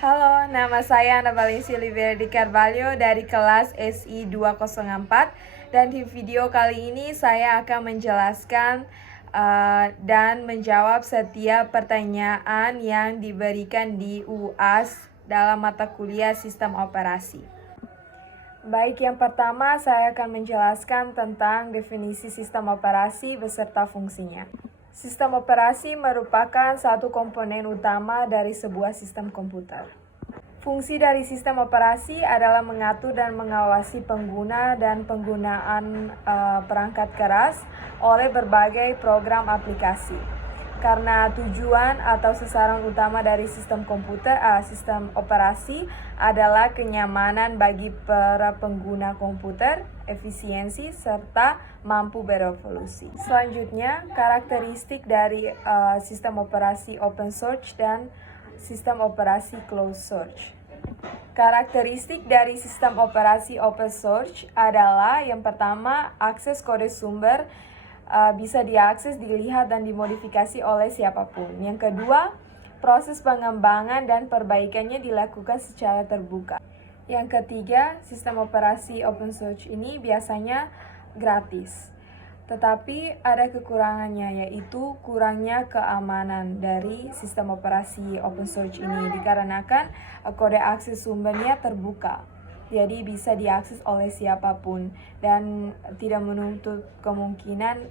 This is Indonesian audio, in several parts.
Halo, nama saya Ana Valencia Oliveira de Carvalho dari kelas SI 204 dan di video kali ini saya akan menjelaskan dan menjawab setiap pertanyaan yang diberikan di UAS dalam mata kuliah Sistem Operasi. Baik, yang pertama saya akan menjelaskan tentang definisi sistem operasi beserta fungsinya. Sistem operasi merupakan satu komponen utama dari sebuah sistem komputer. Fungsi dari sistem operasi adalah mengatur dan mengawasi pengguna dan penggunaan perangkat keras oleh berbagai program aplikasi. Karena tujuan atau sasaran utama dari sistem sistem operasi adalah kenyamanan bagi para pengguna komputer, efisiensi, serta mampu berevolusi. Selanjutnya, karakteristik dari sistem operasi open source dan sistem operasi closed source. Karakteristik dari sistem operasi open source adalah yang pertama, akses kode sumber bisa diakses, dilihat, dan dimodifikasi oleh siapapun. Yang kedua, proses pengembangan dan perbaikannya dilakukan secara terbuka. Yang ketiga, sistem operasi open source ini biasanya gratis. Tetapi ada kekurangannya, yaitu kurangnya keamanan dari sistem operasi open source ini dikarenakan kode akses sumbernya terbuka. Jadi bisa diakses oleh siapapun dan tidak menutup kemungkinan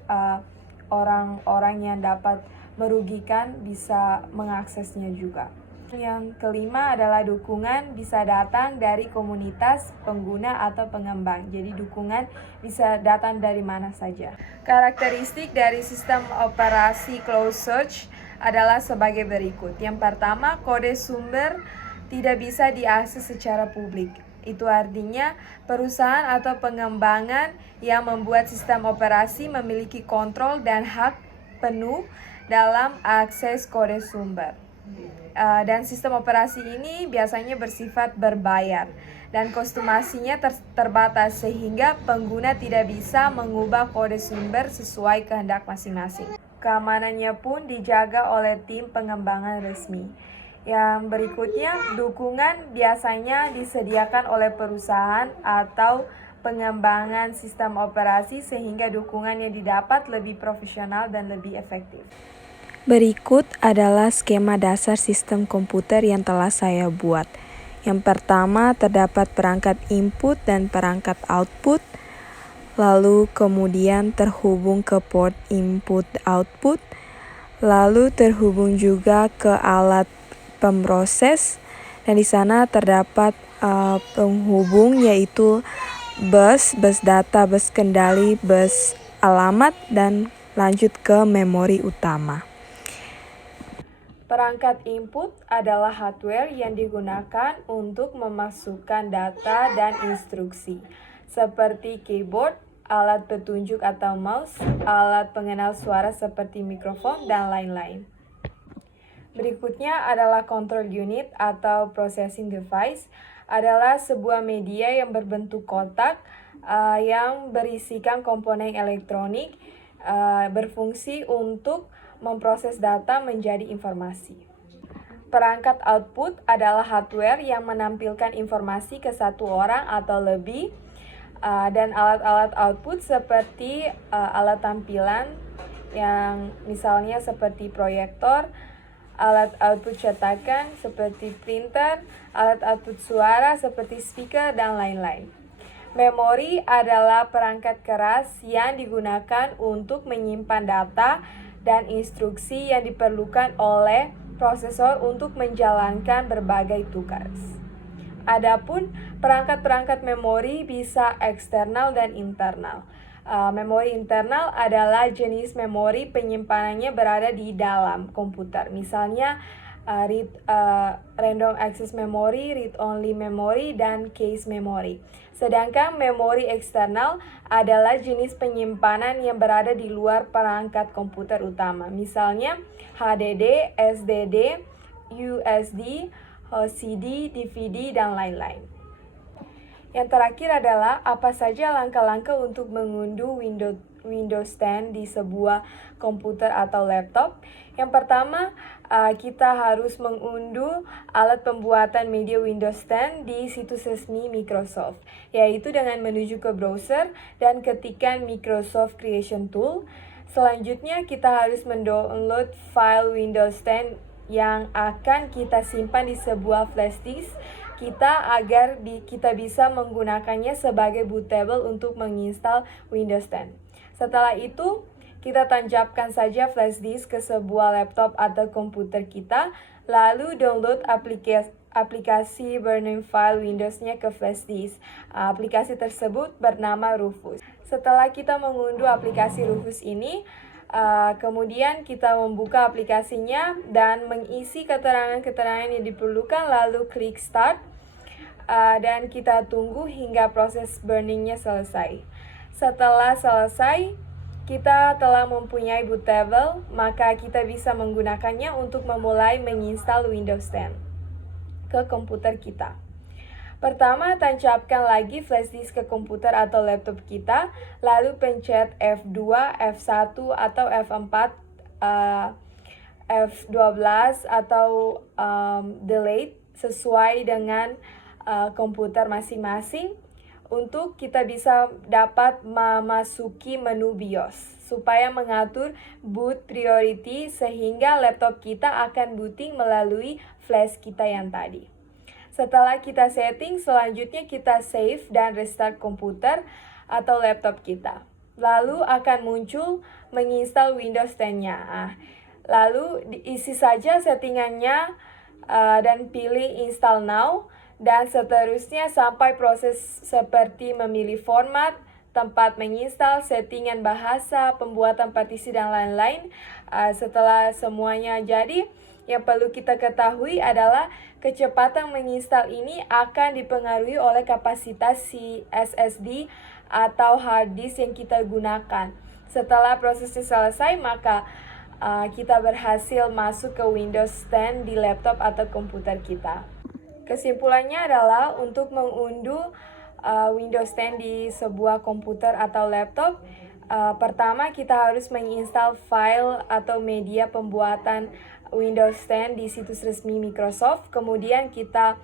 orang-orang yang dapat merugikan bisa mengaksesnya juga. Yang kelima adalah dukungan bisa datang dari komunitas pengguna atau pengembang. Jadi dukungan bisa datang dari mana saja. Karakteristik dari sistem operasi closed source adalah sebagai berikut. Yang pertama, kode sumber tidak bisa diakses secara publik. Itu artinya perusahaan atau pengembangan yang membuat sistem operasi memiliki kontrol dan hak penuh dalam akses kode sumber. Dan sistem operasi ini biasanya bersifat berbayar dan kostumasinya terbatas sehingga pengguna tidak bisa mengubah kode sumber sesuai kehendak masing-masing. Keamanannya pun dijaga oleh tim pengembangan resmi. Yang berikutnya, dukungan biasanya disediakan oleh perusahaan atau pengembangan sistem operasi sehingga dukungan yang didapat lebih profesional dan lebih efektif. Berikut adalah skema dasar sistem komputer yang telah saya buat. Yang pertama, terdapat perangkat input dan perangkat output, lalu kemudian terhubung ke port input-output, lalu terhubung juga ke alat pemroses, dan di sana terdapat penghubung yaitu bus data, bus kendali, bus alamat, dan lanjut ke memori utama. Perangkat input adalah hardware yang digunakan untuk memasukkan data dan instruksi, seperti keyboard, alat petunjuk atau mouse, alat pengenal suara seperti mikrofon, dan lain-lain. Berikutnya adalah control unit atau processing device, adalah sebuah media yang berbentuk kotak yang berisikan komponen elektronik berfungsi untuk memproses data menjadi informasi. Perangkat output adalah hardware yang menampilkan informasi ke satu orang atau lebih, dan alat-alat output seperti alat tampilan yang misalnya seperti proyektor, alat output cetakan seperti printer, alat output suara seperti speaker, dan lain-lain. Memori adalah perangkat keras yang digunakan untuk menyimpan data dan instruksi yang diperlukan oleh prosesor untuk menjalankan berbagai tugas. Adapun perangkat-perangkat memori bisa eksternal dan internal. Memori internal adalah jenis memori penyimpanannya berada di dalam komputer. Misalnya random access memory, read-only memory, dan cache memory. Sedangkan memori eksternal adalah jenis penyimpanan yang berada di luar perangkat komputer utama. Misalnya HDD, SDD, USD, CD, DVD, dan lain-lain. Yang terakhir adalah apa saja langkah-langkah untuk mengunduh Windows 10 di sebuah komputer atau laptop? Yang pertama, kita harus mengunduh alat pembuatan media Windows 10 di situs resmi Microsoft, yaitu dengan menuju ke browser dan ketikkan Microsoft Creation Tool. Selanjutnya, kita harus mendownload file Windows 10 yang akan kita simpan di sebuah flash disk kita agar kita bisa menggunakannya sebagai bootable untuk menginstal Windows 10. Setelah itu, kita tancapkan saja flash disk ke sebuah laptop atau komputer kita, lalu download aplikasi burning file Windows-nya ke flash disk. Aplikasi tersebut bernama Rufus. Setelah kita mengunduh aplikasi Rufus ini, kemudian kita membuka aplikasinya dan mengisi keterangan-keterangan yang diperlukan, lalu klik start dan kita tunggu hingga proses burningnya selesai. Setelah selesai, kita telah mempunyai bootable, maka kita bisa menggunakannya untuk memulai menginstal Windows 10 ke komputer kita. Pertama, tancapkan lagi flash disk ke komputer atau laptop kita, lalu pencet F2, F1, atau F4, F12, atau delete sesuai dengan komputer masing-masing untuk kita bisa dapat memasuki menu BIOS supaya mengatur boot priority sehingga laptop kita akan booting melalui flash kita yang tadi. Setelah kita setting, selanjutnya kita save dan restart komputer atau laptop kita. Lalu akan muncul menginstal Windows 10-nya. Lalu isi saja settingannya dan pilih install now. Dan seterusnya sampai proses seperti memilih format, tempat menginstal, settingan bahasa, pembuatan partisi, dan lain-lain. Setelah semuanya jadi, yang perlu kita ketahui adalah kecepatan menginstal ini akan dipengaruhi oleh kapasitas si SSD atau hard disk yang kita gunakan. Setelah prosesnya selesai, maka kita berhasil masuk ke Windows 10 di laptop atau komputer kita. Kesimpulannya adalah untuk mengunduh Windows 10 di sebuah komputer atau laptop, pertama kita harus menginstal file atau media pembuatan Windows 10 di situs resmi Microsoft. Kemudian kita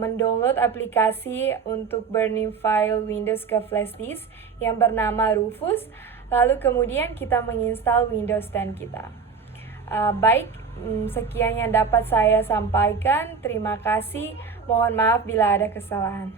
mendownload aplikasi untuk burning file Windows ke flash disk yang bernama Rufus. Lalu kemudian kita menginstal Windows 10 kita. Baik, sekian yang dapat saya sampaikan. Terima kasih. Mohon maaf bila ada kesalahan.